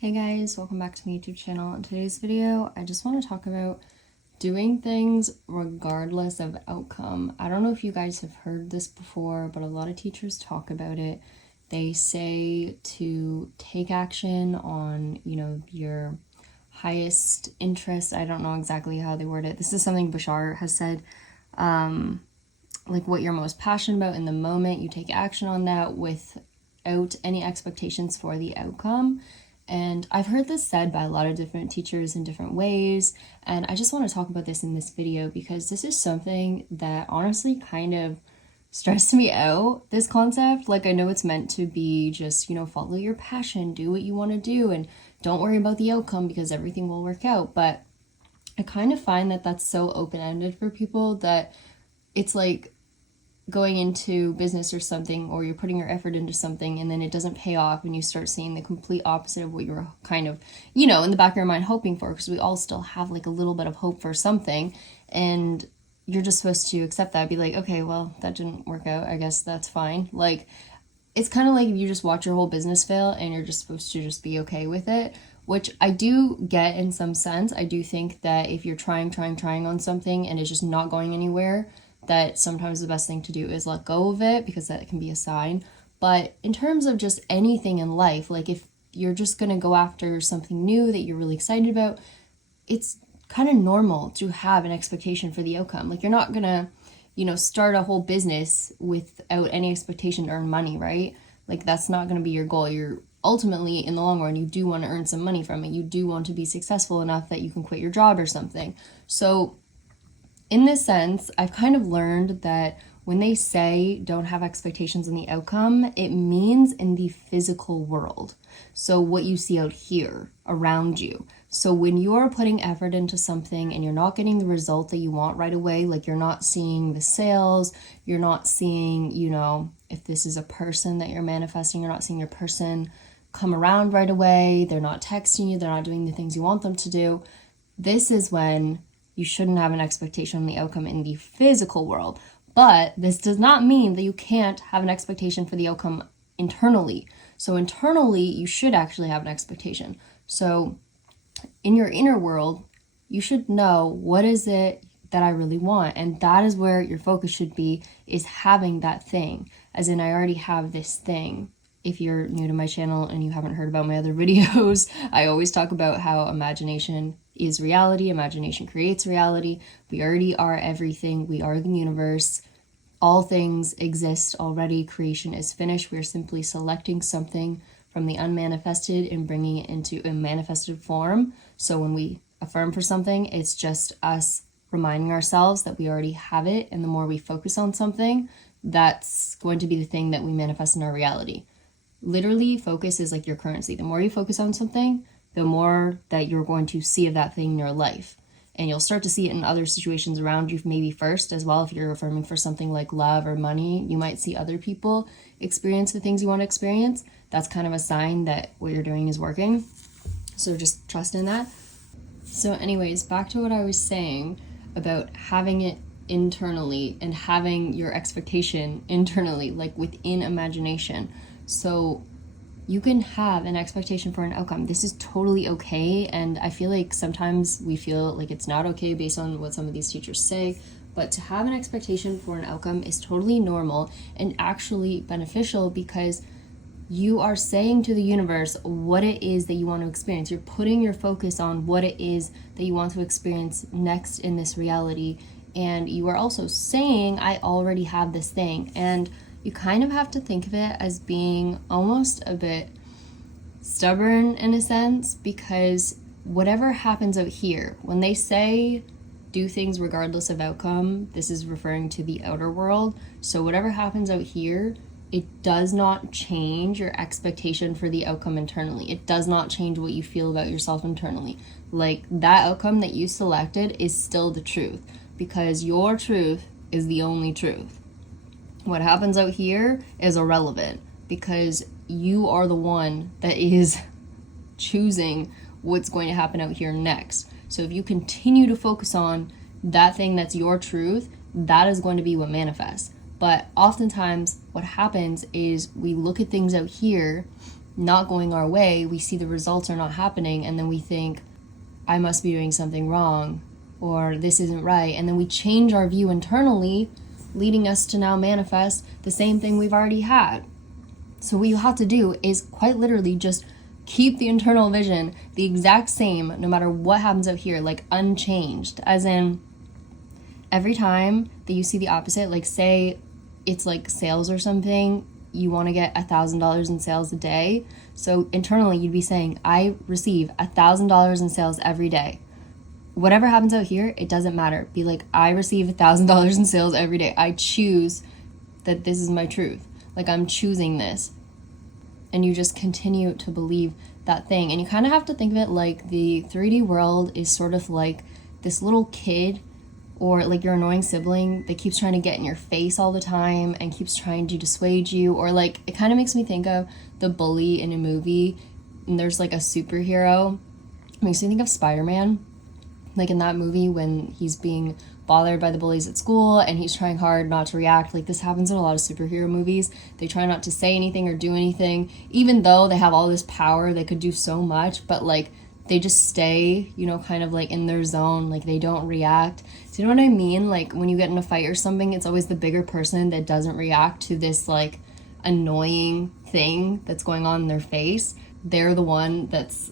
Hey guys, welcome back to my YouTube channel. In today's video, I just want to talk about doing things regardless of outcome. I don't know if you guys have heard this before, but a lot of teachers talk about it. They say to take action on, your highest interest. I don't know exactly how they word it. This is something Bashar has said. Like what you're most passionate about in the moment, you take action on that without any expectations for the outcome. And I've heard this said by a lot of different teachers in different ways, and I just want to talk about this in this video because this is something that honestly kind of stressed me out, this concept. Like, I know it's meant to be just, follow your passion, do what you want to do, and don't worry about the outcome because everything will work out. But I kind of find that that's so open-ended for people that it's like going into business or something, or you're putting your effort into something and then it doesn't pay off and you start seeing the complete opposite of what you were kind of, in the back of your mind hoping for, because we all still have like a little bit of hope for something, and you're just supposed to accept that, be like, okay, well, that didn't work out, I guess that's fine. Like, it's kind of like if you just watch your whole business fail and you're just supposed to just be okay with it, which I do get in some sense. I do think that if you're trying on something and it's just not going anywhere, that sometimes the best thing to do is let go of it, because that can be a sign. But in terms of just anything in life, like if you're just going to go after something new that you're really excited about, it's kind of normal to have an expectation for the outcome. Like, you're not going to, start a whole business without any expectation to earn money, right? Like, that's not going to be your goal. You're ultimately, in the long run, you do want to earn some money from it. You do want to be successful enough that you can quit your job or something. So in this sense, I've kind of learned that when they say don't have expectations on the outcome, it means in the physical world. So what you see out here around you. So when you're putting effort into something and you're not getting the result that you want right away, like you're not seeing the sales, you're not seeing, if this is a person that you're manifesting, you're not seeing your person come around right away, they're not texting you, they're not doing the things you want them to do. This is when you shouldn't have an expectation on the outcome in the physical world. But this does not mean that you can't have an expectation for the outcome internally. So internally, you should actually have an expectation. So in your inner world, you should know, what is it that I really want? And that is where your focus should be, is having that thing. As in, I already have this thing. If you're new to my channel and you haven't heard about my other videos, I always talk about how imagination is reality. Imagination creates reality. We already are everything. We are the universe. All things exist already. Creation is finished. We're simply selecting something from the unmanifested and bringing it into a manifested form. So when we affirm for something, it's just us reminding ourselves that we already have it. And the more we focus on something, that's going to be the thing that we manifest in our reality. Literally, focus is like your currency. The more you focus on something, the more that you're going to see of that thing in your life. And you'll start to see it in other situations around you, maybe first as well. If you're affirming for something like love or money, you might see other people experience the things you want to experience. That's kind of a sign that what you're doing is working. So just trust in that. So anyways, back to what I was saying about having it internally and having your expectation internally, like within imagination. So you can have an expectation for an outcome. This is totally okay, and I feel like sometimes we feel like it's not okay based on what some of these teachers say, but to have an expectation for an outcome is totally normal and actually beneficial, because you are saying to the universe what it is that you want to experience. You're putting your focus on what it is that you want to experience next in this reality, and you are also saying, I already have this thing. And you kind of have to think of it as being almost a bit stubborn in a sense, because whatever happens out here, when they say do things regardless of outcome, this is referring to the outer world. So whatever happens out here, it does not change your expectation for the outcome internally. It does not change what you feel about yourself internally. Like, that outcome that you selected is still the truth, because your truth is the only truth. What happens out here is irrelevant, because you are the one that is choosing what's going to happen out here next. So if you continue to focus on that thing that's your truth, that is going to be what manifests. But oftentimes what happens is we look at things out here not going our way, we see the results are not happening, and then we think, I must be doing something wrong, or this isn't right, and then we change our view internally, leading us to now manifest the same thing we've already had. So what you have to do is quite literally just keep the internal vision the exact same no matter what happens out here, like unchanged, as in every time that you see the opposite, like say it's like sales or something, you want to get $1,000 in sales a day. So internally you'd be saying, I receive $1,000 in sales every day. Whatever happens out here, it doesn't matter. Be like, I receive $1,000 in sales every day. I choose that this is my truth. Like, I'm choosing this. And you just continue to believe that thing. And you kind of have to think of it like the 3D world is sort of like this little kid or like your annoying sibling that keeps trying to get in your face all the time and keeps trying to dissuade you. Or like, it kind of makes me think of the bully in a movie, and there's like a superhero. It makes me think of Spider-Man. Like in that movie when he's being bothered by the bullies at school and he's trying hard not to react. Like this happens in a lot of superhero movies. They try not to say anything or do anything, even though they have all this power, they could do so much, but like they just stay, you know, kind of like in their zone, like they don't react. So you know what I mean? Like when you get in a fight or something, it's always the bigger person that doesn't react to this like annoying thing that's going on in their face. They're the one that's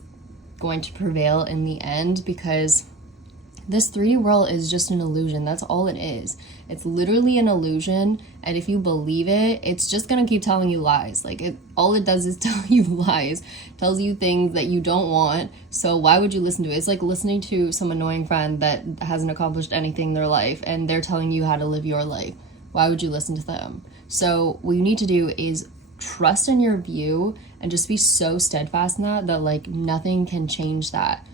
going to prevail in the end, because this 3D world is just an illusion. That's all it is. It's literally an illusion, and if you believe it, it's just gonna keep telling you lies. Like all it does is tell you lies, tells you things that you don't want. So why would you listen to it? It's like listening to some annoying friend that hasn't accomplished anything in their life, and they're telling you how to live your life. Why would you listen to them? So what you need to do is trust in your view and just be so steadfast in that like nothing can change that.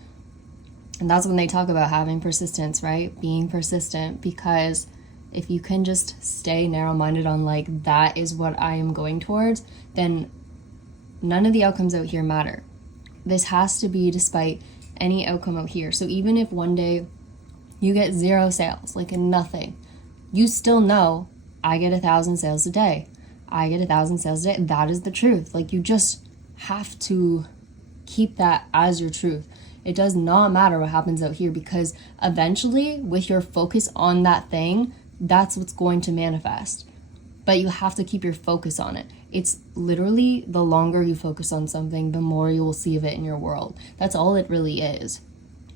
And that's when they talk about having persistence, right? Being persistent, because if you can just stay narrow-minded on like, that is what I am going towards, then none of the outcomes out here matter. This has to be despite any outcome out here. So even if one day you get 0 sales, like nothing, you still know I get 1,000 sales a day. I get 1,000 sales a day. That is the truth. Like you just have to keep that as your truth. It does not matter what happens out here, because eventually with your focus on that thing, that's what's going to manifest. But you have to keep your focus on it. It's literally the longer you focus on something, the more you will see of it in your world. That's all it really is.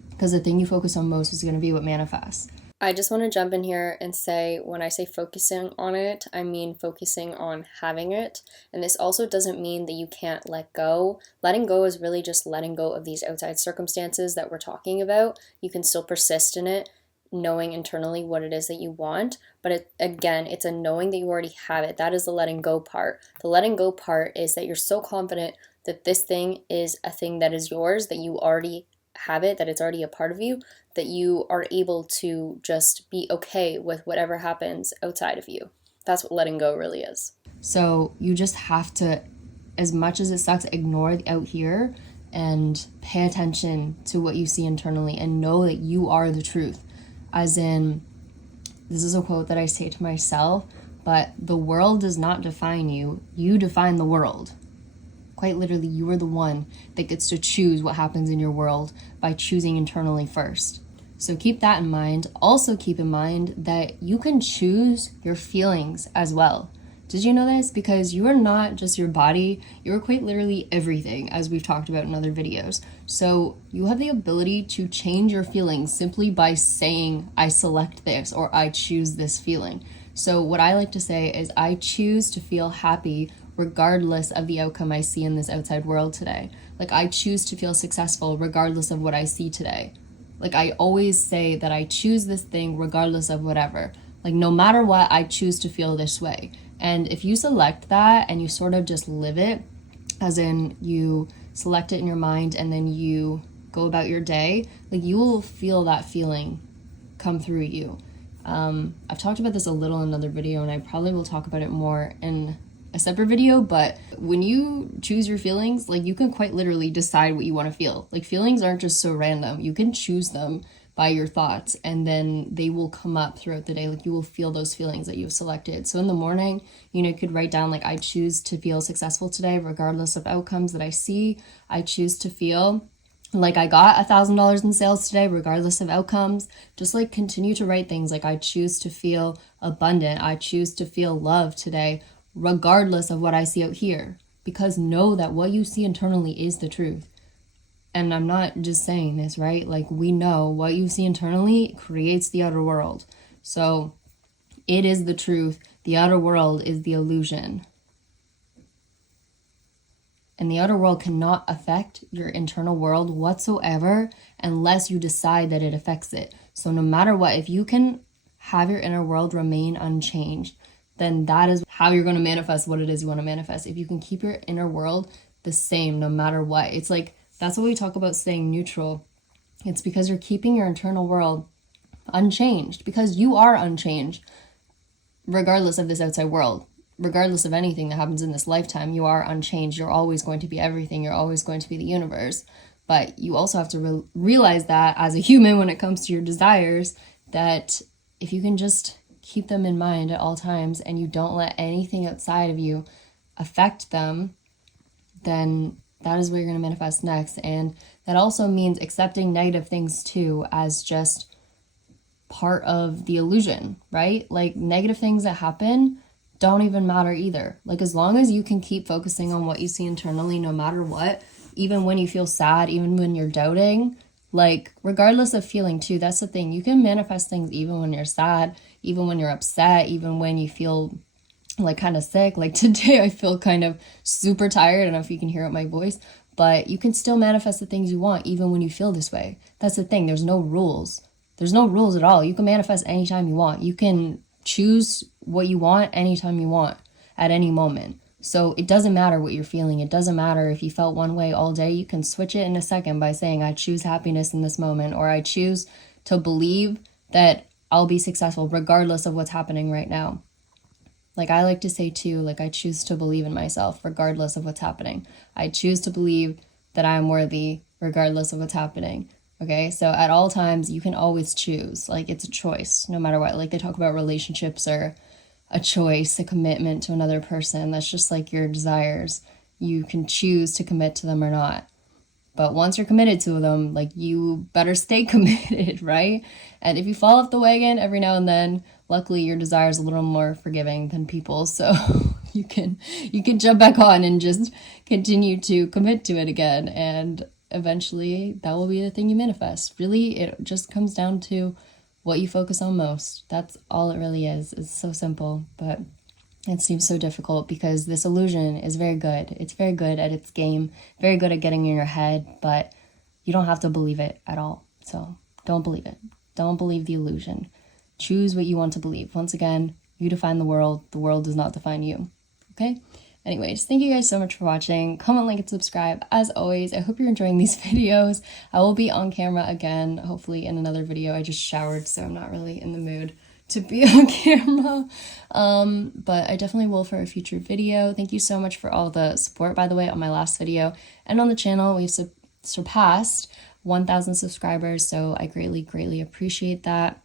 Because the thing you focus on most is going to be what manifests. I just want to jump in here and say, when I say focusing on it, I mean focusing on having it. And this also doesn't mean that you can't let go. Letting go is really just letting go of these outside circumstances that we're talking about. You can still persist in it, knowing internally what it is that you want. But again, it's a knowing that you already have it. That is the letting go part. The letting go part is that you're so confident that this thing is a thing that is yours, that you already have it, that it's already a part of you, that you are able to just be okay with whatever happens outside of you. That's what letting go really is. So you just have to, as much as it sucks, ignore the out here and pay attention to what you see internally and know that you are the truth. As in, this is a quote that I say to myself, but the world does not define you. You define the world. Quite literally, you are the one that gets to choose what happens in your world by choosing internally first. So keep that in mind. Also keep in mind that you can choose your feelings as well. Did you know this? Because you are not just your body, you are quite literally everything, as we've talked about in other videos. So you have the ability to change your feelings simply by saying, I select this, or I choose this feeling. So what I like to say is, I choose to feel happy regardless of the outcome I see in this outside world today. Like I choose to feel successful regardless of what I see today. Like I always say that I choose this thing regardless of whatever. Like no matter what, I choose to feel this way. And if you select that and you sort of just live it, as in you select it in your mind and then you go about your day, like you will feel that feeling come through you. I've talked about this a little in another video, and I probably will talk about it more in a separate video, but when you choose your feelings, like you can quite literally decide what you want to feel. Like feelings aren't just so random. You can choose them by your thoughts, and then they will come up throughout the day. Like, you will feel those feelings that you've selected. So in the morning, you could write down, like, I choose to feel successful today regardless of outcomes that I see. I choose to feel like I got $1,000 in sales today regardless of outcomes. Just like continue to write things like, I choose to feel abundant. I choose to feel love today regardless of what I see out here, because know that what you see internally is the truth. And I'm not just saying this, right? Like, we know what you see internally creates the outer world. So it is the truth. The outer world is the illusion. And the outer world cannot affect your internal world whatsoever unless you decide that it affects it. So no matter what, if you can have your inner world remain unchanged, then that is how you're going to manifest what it is you want to manifest. If you can keep your inner world the same no matter what. It's like, that's what we talk about staying neutral. It's because you're keeping your internal world unchanged, because you are unchanged regardless of this outside world. Regardless of anything that happens in this lifetime, you are unchanged. You're always going to be everything. You're always going to be the universe. But you also have to realize that as a human, when it comes to your desires, that if you can just keep them in mind at all times and you don't let anything outside of you affect them, then that is what you're going to manifest next. And that also means accepting negative things too as just part of the illusion, right? Like, negative things that happen don't even matter either. Like, as long as you can keep focusing on what you see internally, no matter what, even when you feel sad, even when you're doubting, like, regardless of feeling too, that's the thing. You can manifest things even when you're sad, even when you're upset, even when you feel like kind of sick. Like, today I feel kind of super tired. I don't know if you can hear it in my voice, but you can still manifest the things you want even when you feel this way. That's the thing. There's no rules. There's no rules at all. You can manifest anytime you want. You can choose what you want anytime you want at any moment. So it doesn't matter what you're feeling. It doesn't matter if you felt one way all day. You can switch it in a second by saying, I choose happiness in this moment, or I choose to believe that I'll be successful regardless of what's happening right now. Like, I like to say too, like, I choose to believe in myself regardless of what's happening. I choose to believe that I'm worthy regardless of what's happening. Okay, so at all times, you can always choose. Like, it's a choice, no matter what. Like, they talk about relationships are a choice, a commitment to another person. That's just like your desires. You can choose to commit to them or not. But once you're committed to them, like, you better stay committed, right? And if you fall off the wagon every now and then, luckily your desire is a little more forgiving than people. So you can jump back on and just continue to commit to it again. And eventually that will be the thing you manifest. Really, it just comes down to what you focus on most. That's all it really is. It's so simple, but it seems so difficult because this illusion is very good. It's very good at its game, very good at getting in your head, but you don't have to believe it at all. So don't believe it. Don't believe the illusion. Choose what you want to believe. Once again, you define the world. The world does not define you. Okay? Anyways, thank you guys so much for watching. Comment, like, and subscribe. As always, I hope you're enjoying these videos. I will be on camera again, hopefully in another video. I just showered, so I'm not really in the mood to be on camera. But I definitely will for a future video. Thank you so much for all the support, by the way, on my last video. And on the channel, we've surpassed 1,000 subscribers, so I greatly, greatly appreciate that.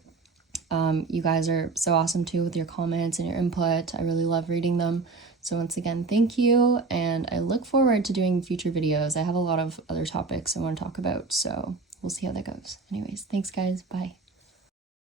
You guys are so awesome too with your comments and your input. I really love reading them. So once again, thank you, and I look forward to doing future videos. I have a lot of other topics I want to talk about, so we'll see how that goes. Anyways, thanks guys, bye.